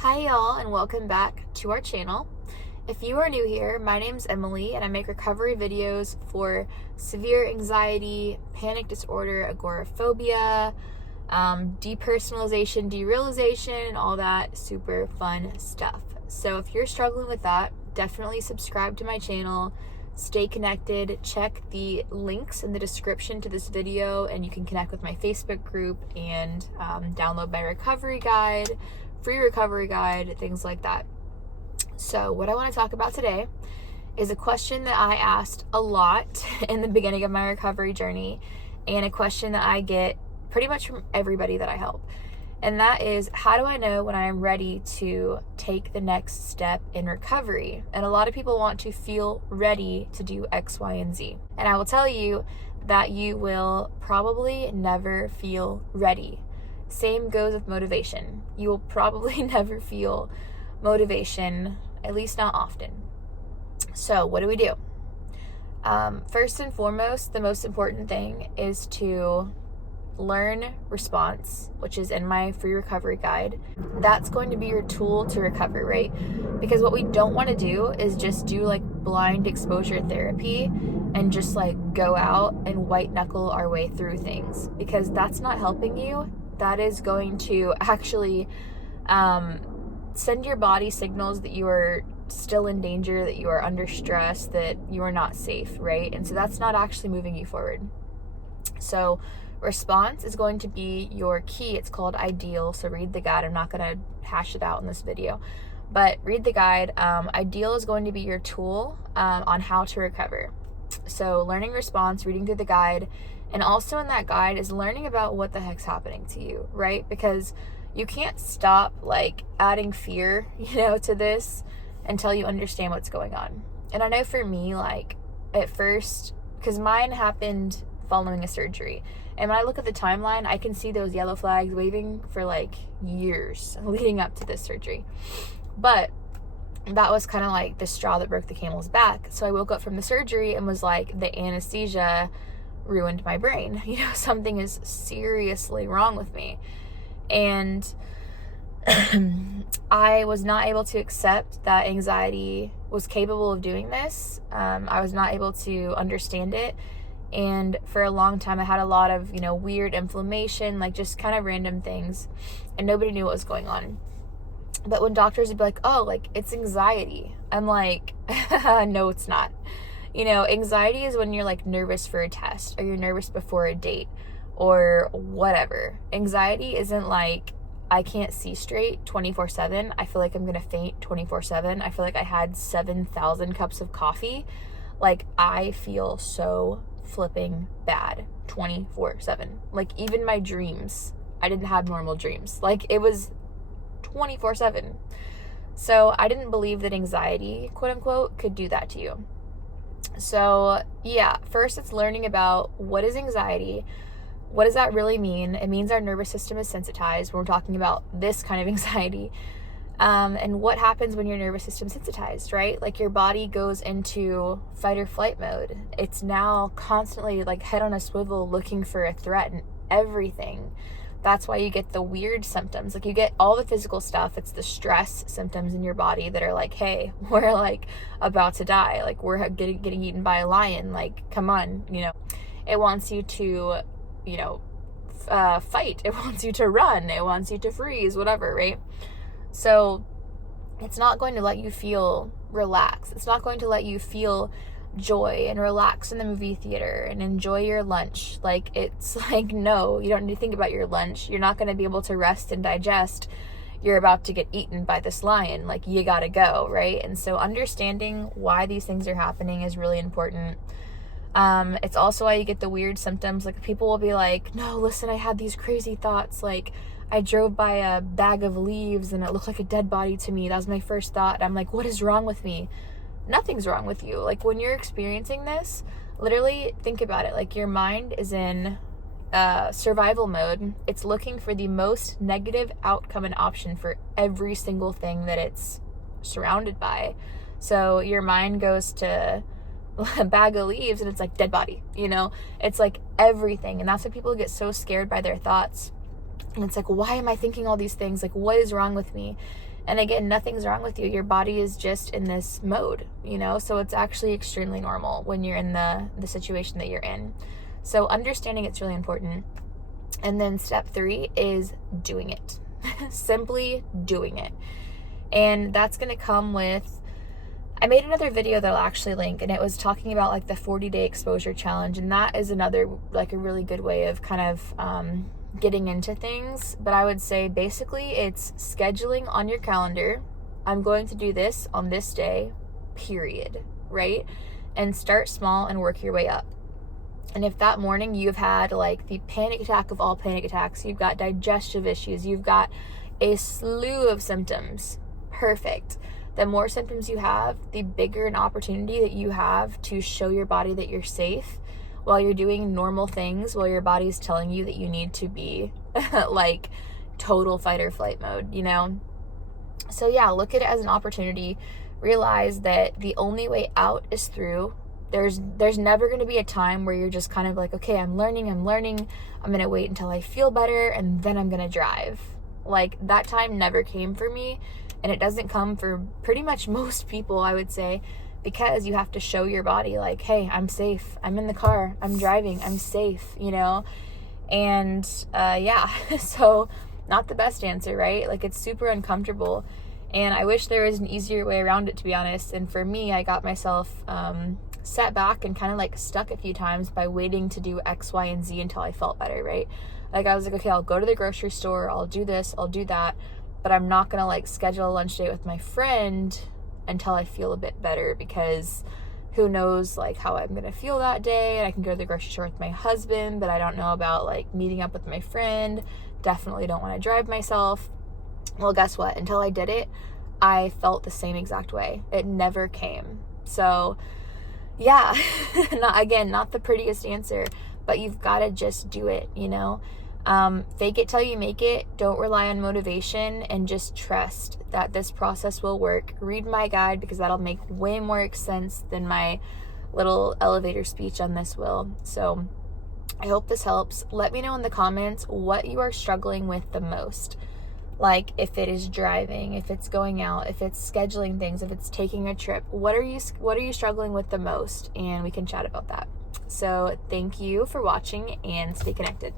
Hi y'all, and welcome back to our channel. If you are new here, my name's Emily and I make recovery videos for severe anxiety, panic disorder, agoraphobia, depersonalization, derealization, and all that super fun stuff. So if you're struggling with that, definitely subscribe to my channel, stay connected, check the links in the description to this video, and you can connect with my Facebook group and download my recovery guide, free recovery guide, things like that. So what I want to talk about today is a question that I asked a lot in the beginning of my recovery journey, and a question that I get pretty much from everybody that I help. And that is, how do I know when I am ready to take the next step in recovery? And a lot of people want to feel ready to do X, Y, and Z. And I will tell you that you will probably never feel ready. Same goes with motivation. You will probably never feel motivation, at least not often. So what do? First and foremost, the most important thing is to learn response, which is in my free recovery guide. That's going to be your tool to recover, right? Because what we don't want to do is just do like blind exposure therapy and just like go out and white knuckle our way through things, because that's not helping you. That is going to actually send your body signals that you are still in danger, that you are under stress, that you are not safe, right? And so that's not actually moving you forward. So response is going to be your key. It's called IDEAL. So read the guide. I'm not going to hash it out in this video, but read the guide. IDEAL is going to be your tool on how to recover. So learning response, reading through the guide, and also in that guide is learning about what the heck's happening to you, right? Because you can't stop like adding fear, to this until you understand what's going on. And I know for me, like at first, because mine happened following a surgery, and when I look at the timeline, I can see those yellow flags waving for like years leading up to this surgery. But that was kind of like the straw that broke the camel's back. So I woke up from the surgery and was like, the anesthesia ruined my brain. Something is seriously wrong with me. And I was not able to accept that anxiety was capable of doing this. I was not able to understand it. And for a long time, I had a lot of, weird inflammation, like just kind of random things. And nobody knew what was going on. But when doctors would be like, oh, like it's anxiety, I'm like, no, it's not. Anxiety is when you're like nervous for a test, or you're nervous before a date, or whatever. Anxiety isn't like, I can't see straight 24/7. I feel like I'm gonna faint 24/7. I feel like I had 7,000 cups of coffee. Like I feel so flipping bad 24/7. Like even my dreams, I didn't have normal dreams. Like it was 24/7. So I didn't believe that anxiety, quote unquote, could do that to you. So yeah, first it's learning about what is anxiety. What does that really mean? It means our nervous system is sensitized when we're talking about this kind of anxiety. And what happens when your nervous system is sensitized, right? Like your body goes into fight or flight mode. It's now constantly like head on a swivel looking for a threat and everything. That's why you get the weird symptoms. Like you get all the physical stuff. It's the stress symptoms in your body that are like, hey, we're like about to die. Like we're getting eaten by a lion. Like, come on, It wants you to, fight. It wants you to run. It wants you to freeze, whatever, right? So it's not going to let you feel relaxed. It's not going to let you feel joy and relax in the movie theater and enjoy your lunch. Like it's like, no, you don't need to think about your lunch. You're not going to be able to rest and digest. You're about to get eaten by this lion. Like you got to go, right? And so understanding why these things are happening is really important. It's also why you get the weird symptoms. Like people will be like, no, listen, I had these crazy thoughts. Like I drove by a bag of leaves and it looked like a dead body to me. That was my first thought. I'm like, what is wrong with me? Nothing's wrong with you. Like when you're experiencing this, literally think about it. Like your mind is in survival mode. It's looking for the most negative outcome and option for every single thing that it's surrounded by. So your mind goes to a bag of leaves and it's like dead body, it's like everything. And that's why people get so scared by their thoughts. And it's like, why am I thinking all these things? Like, what is wrong with me? And again, nothing's wrong with you. Your body is just in this mode, you know? So it's actually extremely normal when you're in the situation that you're in. So understanding it's really important. And then step 3 is doing it. Simply doing it. And that's going to come with, I made another video that I'll actually link, and it was talking about like the 40-day exposure challenge. And that is another, like a really good way of kind of getting into things. But I would say basically it's scheduling on your calendar. I'm going to do this on this day, period, right? And start small and work your way up. And if that morning you've had like the panic attack of all panic attacks, you've got digestive issues, you've got a slew of symptoms, perfect. The more symptoms you have, the bigger an opportunity that you have to show your body that you're safe while you're doing normal things, while your body's telling you that you need to be like total fight or flight mode, you know? So yeah, look at it as an opportunity. Realize that the only way out is through. There's never going to be a time where you're just kind of like, okay, I'm learning. I'm going to wait until I feel better and then I'm going to drive. Like, that time never came for me, and it doesn't come for pretty much most people, I would say, because you have to show your body like, hey, I'm safe. I'm in the car. I'm driving. I'm safe, you know? And yeah, so not the best answer, right? Like, it's super uncomfortable. And I wish there was an easier way around it, to be honest. And for me, I got myself set back and kind of like stuck a few times by waiting to do X, Y, and Z until I felt better, right? Like, I was like, okay, I'll go to the grocery store, I'll do this, I'll do that, but I'm not gonna like schedule a lunch date with my friend until I feel a bit better, because who knows like how I'm gonna feel that day. And I can go to the grocery store with my husband, but I don't know about like meeting up with my friend. Definitely don't want to drive myself. Well, guess what? Until I did it, I felt the same exact way. It never came. So yeah, not the prettiest answer, but you've got to just do it, you know? Fake it till you make it. Don't rely on motivation, and just trust that this process will work. Read my guide, because that'll make way more sense than my little elevator speech on this will. So I hope this helps. Let me know in the comments what you are struggling with the most. Like, if it is driving, if it's going out, if it's scheduling things, if it's taking a trip, what are you struggling with the most? And we can chat about that. So thank you for watching, and stay connected.